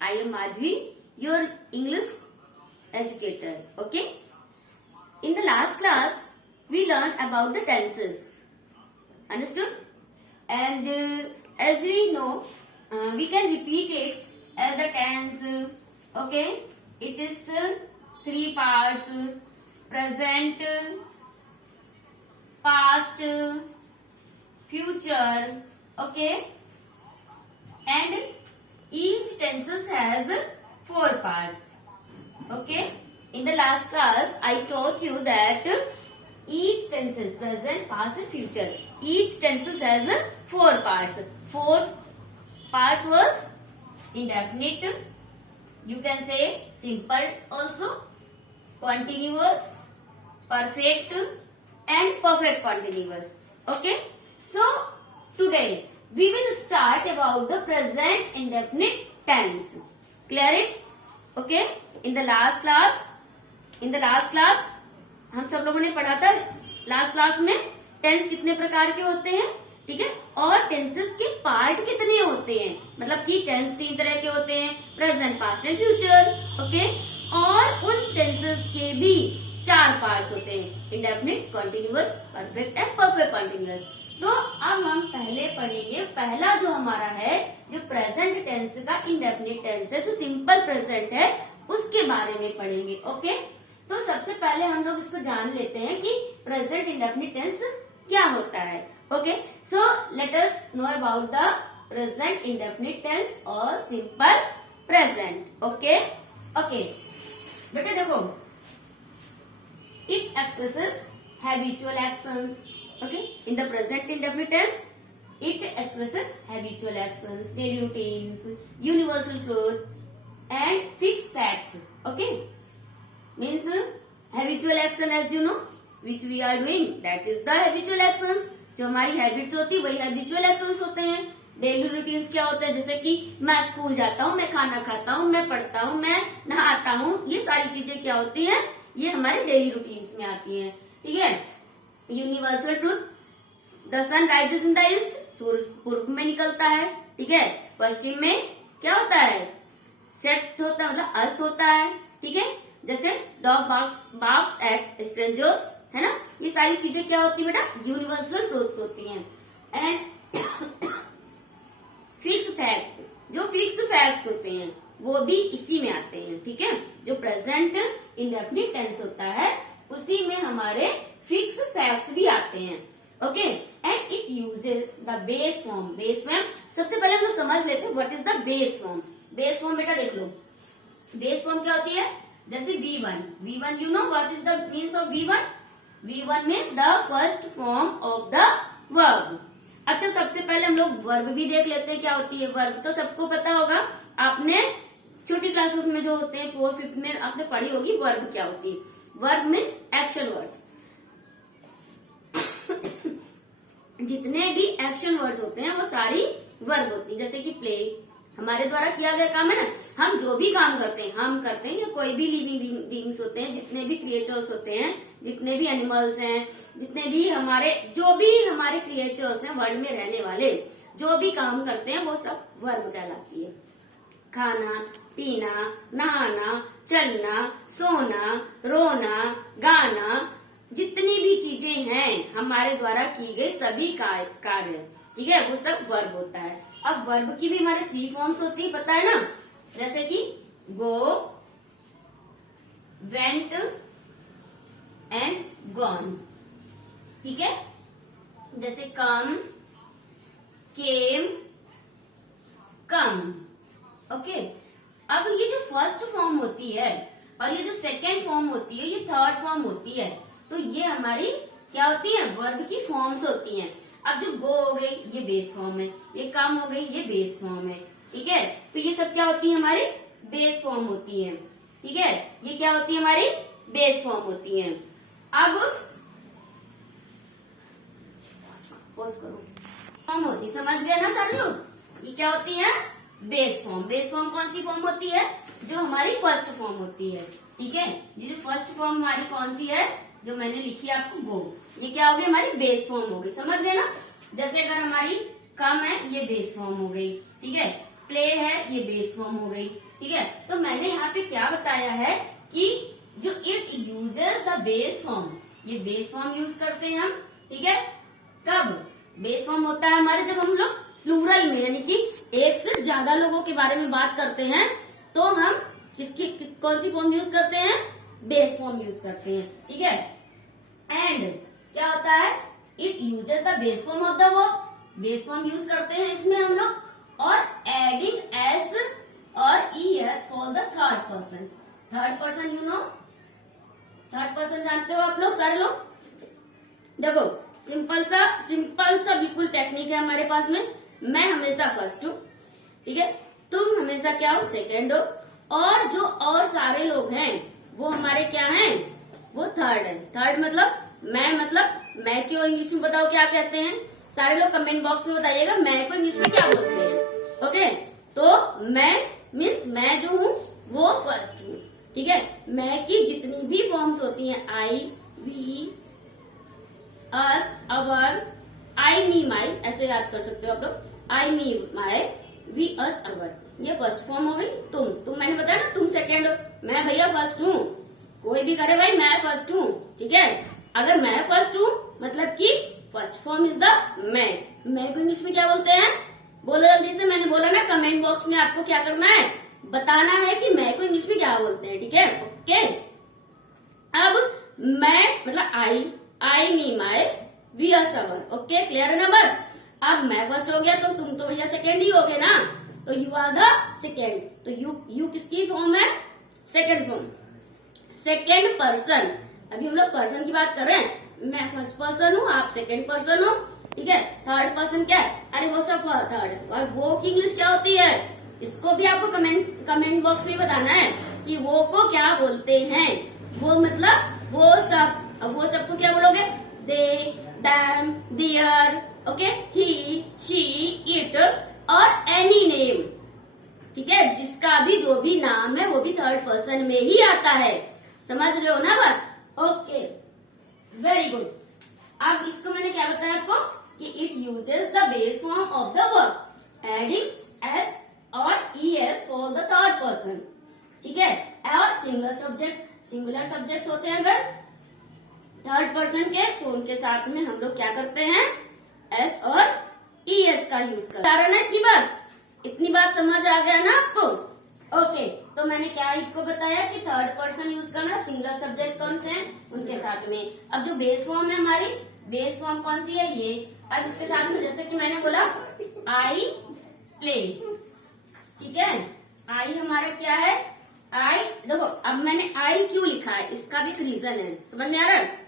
I am Madhvi, your English educator. Okay. In the last class, we learned about the tenses. Understood? And as we know, we can repeat it as the tense. Okay. It is three parts: present, past, future. Okay. And each tenses has four parts. Okay. In the last class, I taught you that each tenses, present, past and future, each tenses has four parts. Four parts was indefinite, you can say simple also, continuous, perfect and perfect continuous. Okay. So today we will start about the present indefinite tense. Clear it? Okay. In the last class हम सब लोगों ने पढ़ा था last class में tense कितने प्रकार के होते हैं, ठीक है, और टेंसेस के पार्ट कितने होते हैं, मतलब कि टेंस तीन तरह के होते हैं, present, past and future. Okay. और उन टेंसेस के भी चार पार्ट्स होते हैं, indefinite, continuous, perfect and perfect continuous. तो अब हम पहले पढ़ेंगे, पहला जो हमारा है जो प्रेजेंट टेंस का इंडेफिनिट टेंस है, जो सिंपल प्रेजेंट है, उसके बारे में पढ़ेंगे. ओके. तो सबसे पहले हम लोग इसको जान लेते हैं कि प्रेजेंट इंडेफिनिट टेंस क्या होता है. Okay. So let us know about the present indefinite tense और सिंपल प्रेजेंट. ओके. ओके बेटा देखो, it expresses habitual actions. Okay. In the present indefinite tense it expresses habitual actions, daily routines, universal truth and fixed facts. Okay. Means habitual action, as you know, which we are doing, that is the habitual actions. जो हमारी habits होती है वही habitual actions होते हैं. Daily routines क्या होते हैं, जैसे कि मैं स्कूल जाता हूँ, मैं खाना खाता हूँ, मैं पढ़ता हूँ, मैं नहाता हूँ, ये सारी चीजें क्या होती हैं, ये हमारे डेली रूटीन्स में आती हैं. ठीक है. Universal truth, the sun rises in the east, सूरज पूर्व में निकलता है. ठीक है. पश्चिम में क्या होता है, सेट होता है, मतलब अस्त होता है. ठीक है. जैसे डॉग बार्क्स एट स्ट्रेंजर्स, है ना. ये सारी चीजें क्या होती है बेटा, यूनिवर्सल ट्रूथ्स होती हैं. एंड फिक्स फैक्ट्स, जो फिक्स फैक्ट्स होते हैं वो भी इसी में आते हैं. ठीक है. जो प्रेजेंट इंडेफिनिट टेंस होता है उसी में हमारे फिक्स फैक्ट्स भी आते हैं. Okay. And it uses the base form. Base form सबसे पहले हम लोग समझ लेते हैं what is the base form. Base form बेटा देख लो, बेस फॉर्म क्या होती है, जैसे V1 you know what is the means of V1. V1 means the first form of the verb. अच्छा, सबसे पहले हम लोग वर्ब भी देख लेते हैं क्या होती है. वर्ब तो सबको पता होगा, आपने छोटी क्लासेस में जो होते हैं 4th 5th में आपने पढ़ी होगी वर्ब क्या होती है. Verb means action words. जितने भी एक्शन वर्ड्स होते हैं वो सारी वर्ब होती है. जैसे कि प्ले, हमारे द्वारा किया गया काम है ना, हम जो भी काम करते हैं, हम करते हैं, या कोई भी लिविंग बीइंग्स होते हैं, जितने भी क्रिएचर्स होते हैं, जितने भी एनिमल्स हैं, जितने भी हमारे जो भी हमारे क्रिएचर्स हैं वर्ल्ड में रहने वाले, जो भी काम करते हैं वो सब वर्ब कहलाती है. खाना, पीना, नहाना, चलना, सोना, रोना, गाना, जितनी भी चीजें हैं हमारे द्वारा की गई सभी कार्य, ठीक है, वो सब वर्ब होता है. अब वर्ब की भी हमारे 3 फॉर्म्स होती है, पता है ना, जैसे कि गो, वेंट एंड गॉन. ठीक है. जैसे कम, केम, कम. ओके. अब ये जो फर्स्ट फॉर्म होती है और ये जो सेकेंड फॉर्म होती है, ये थर्ड फॉर्म होती है. तो ये हमारी क्या होती है, वर्ब की फॉर्म्स होती हैं. अब जो गो हो गई ये बेस फॉर्म है, ये कम हो गई ये बेस फॉर्म है. ठीक है. तो ये सब क्या होती है, हमारी बेस फॉर्म होती है. ठीक है. ये क्या होती है, हमारी बेस फॉर्म होती है. अब पॉज करो, फॉर्म होती है, समझ गया ना सारे लोग. ये क्या होती है, बेस फॉर्म. बेस फॉर्म कौन सी फॉर्म होती है, जो हमारी फर्स्ट फॉर्म होती है. ठीक है. ये जो फर्स्ट फॉर्म हमारी कौन सी है, जो मैंने लिखी है आपको, गो, ये क्या हो गई, हमारी बेस फॉर्म हो गई. समझ गए ना. जैसे अगर हमारी कम है, ये बेस फॉर्म हो गई. ठीक है. प्ले है, ये बेस फॉर्म हो गई। ठीक है, तो मैंने यहाँ पे क्या बताया है कि जो it uses the base form, ये बेस फॉर्म यूज करते हैं हम। ठीक है, कब बेस फॉर्म होता है हमारे, जब हम लोग प्लूरल में यानी कि एक से ज्यादा लोगों के बारे में बात करते हैं तो हम किसकी कौन सी फॉर्म यूज करते हैं, बेस फॉर्म यूज करते हैं। ठीक है, एंड क्या होता है, it uses the base form of the verb, base form use करते हैं इसमें हम लोग, और एडिंग एस और ES for the third person. Third person you know, third person जानते हो आप लोग सारे लोग। देखो सिंपल सा बिल्कुल टेक्निक है हमारे पास में। मैं हमेशा फर्स्ट हूँ, ठीक है, तुम हमेशा क्या हो, सेकेंड हो, और जो और सारे लोग हैं वो हमारे क्या हैं, वो थर्ड है। थर्ड मतलब मैं क्यों इंग्लिश में बताओ क्या कहते हैं, सारे लोग कमेंट बॉक्स में बताइएगा मैं को इंग्लिश में क्या बोलते हैं। ओके, तो मैं मीन्स मैं जो हूँ वो फर्स्ट हूँ। ठीक है, मैं की जितनी भी फॉर्म्स होती हैं, आई, we, us, our, I, me, माई, ऐसे याद कर सकते हो आप लोग। आई, मी, माई, वी, अस, अवर, ये फर्स्ट फॉर्म हो गई। तुम मैंने बताया ना तुम सेकेंड हो, मैं भैया फर्स्ट हूँ। कोई भी करे भाई मैं फर्स्ट हूँ। ठीक है, अगर मैं फर्स्ट हूँ मतलब कि फर्स्ट फॉर्म इज द मैं को इंग्लिश में क्या बोलते हैं, बोलो जल्दी से। मैंने बोला ना कमेंट बॉक्स में आपको क्या करना है, बताना है कि मैं को इंग्लिश में क्या बोलते हैं। ठीक है, ओके। अब मैं मतलब I, me, my, we, us, our. Okay, clear है ना बात। अब मैं फर्स्ट हो गया तो तुम तो भैया सेकेंड ही होगे ना, तो यू आर द सेकेंड। तो यू किसकी फॉर्म है, सेकेंड फॉर्म, सेकेंड पर्सन। अभी हम लोग पर्सन की बात कर रहे हैं, मैं फर्स्ट पर्सन हूँ, आप सेकेंड पर्सन हो। ठीक है, थर्ड पर्सन क्या है, अरे वो सब थर्ड। और वो की इंग्लिश क्या होती है, इसको भी आपको कमेंट बॉक्स में बताना है कि वो को क्या बोलते हैं। वो मतलब वो सब, अब वो सबको क्या बोलोगे, they, them, their, okay, he, she, it और एनी नेम। ठीक है, जिसका भी जो भी नाम है वो भी थर्ड पर्सन में ही आता है। समझ रहे हो ना बात, ओके, वेरी गुड। अब इसको मैंने क्या बताया आपको कि it uses the base form of the verb adding S और ES for the third person. ठीक है, और सिंगुलर सब्जेक्ट्स होते हैं अगर थर्ड पर्सन के, तो उनके साथ में हम लोग क्या करते हैं, एस और ईएस का यूज करते हैं। कारण है इतनी बात समझ आ गया ना आपको। ओके, तो मैंने क्या इसको बताया कि थर्ड पर्सन यूज करना, सिंगुलर सब्जेक्ट कौन से हैं उनके साथ में। अब जो बेस फॉर्म है हमारी, बेस फॉर्म कौन सी है, ये। अब इसके साथ में जैसे कि मैंने बोला आई प्ले। ठीक है, आई हमारा क्या है, आई। देखो अब मैंने आई क्यों लिखा है, इसका भी एक रीजन है, समझ में आ रहा है।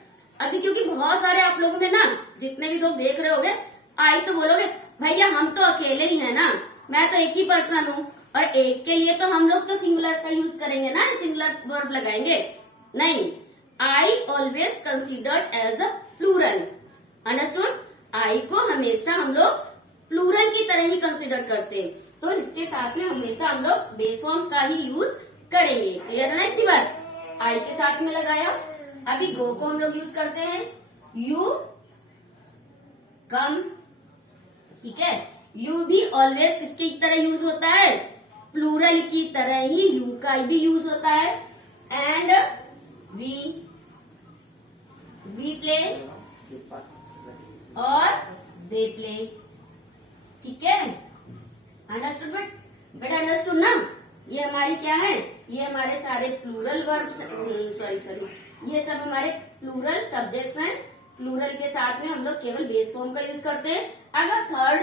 अभी क्योंकि बहुत सारे आप लोगों में ना, जितने भी लोग देख रहे होंगे, आई तो बोलोगे भैया हम तो अकेले ही है ना, मैं तो एक ही पर्सन हूँ, और एक के लिए तो हम लोग तो सिंगुलर का यूज करेंगे ना, सिंगुलर वर्ब लगाएंगे। नहीं, I always considered as a plural, understood. I को हमेशा हम लोग प्लूरल की तरह ही कंसिडर करते हैं, तो इसके साथ में हमेशा हम लोग बेस फॉर्म का ही यूज करेंगे। क्लियर है ना इतनी बात, आई के साथ में लगाया। अभी गो को हम लोग यूज करते हैं, यू कम। ठीक है, यू भी ऑलवेज किसकी तरह यूज होता है, प्लूरल की तरह ही यू का भी यूज होता है। एंड वी प्ले और दे प्ले। ठीक है, अंडरस्टूड बेटा, अंडरस्टूड ना। ये हमारी क्या है, ये हमारे सारे प्लूरल वर्ब, सॉरी ये सब हमारे प्लूरल सब्जेक्ट्स हैं। प्लूरल के साथ में हम लोग केवल बेस फॉर्म का यूज करते हैं। अगर थर्ड,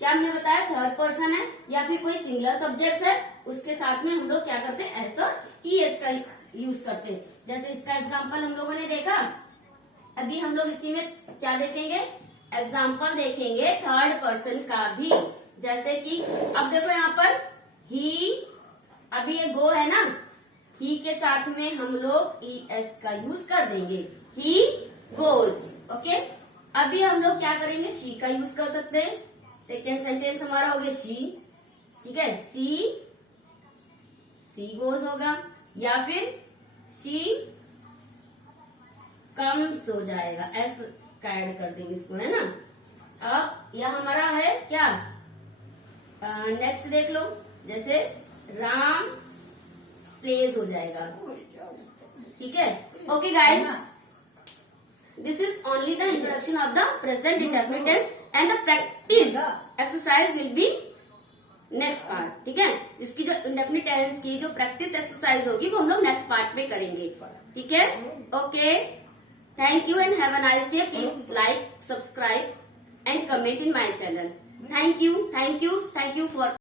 क्या हमने बताया, थर्ड पर्सन है या फिर कोई सिंगुलर सब्जेक्ट है, उसके साथ में हम लोग क्या करते हैं, एस और ईएस का यूज करते हैं। जैसे इसका एग्जाम्पल हम लोगों ने देखा, अभी हम लोग इसी में क्या देखेंगे, एग्जाम्पल देखेंगे थर्ड पर्सन का भी। जैसे कि अब देखो यहाँ पर ही, अभी ये गो है ना, ही के साथ में हम लोग ईएस का यूज कर देंगे, ही गोज। ओके, अभी हम लोग क्या करेंगे, शी का यूज कर सकते हैं। सेकेंड सेंटेंस हमारा हो गया शी। ठीक है, सी गोज होगा, या फिर शी कम्स हो जाएगा, एस का ऐड कर देंगे इसको, है ना। अब यह हमारा है क्या, नेक्स्ट देख लो। जैसे राम प्लेज हो जाएगा, ठीक है। Okay guys, this is only the introduction of the present indefinite tense and the practice exercise will be next part, ठीक है। इसकी जो इंडेफिनिट टेंस की जो प्रैक्टिस एक्सरसाइज होगी वो हम लोग नेक्स्ट पार्ट में करेंगे, ठीक है। Okay, thank you and have a nice day. Please like, subscribe and comment in my channel. Thank you, thank you, thank you for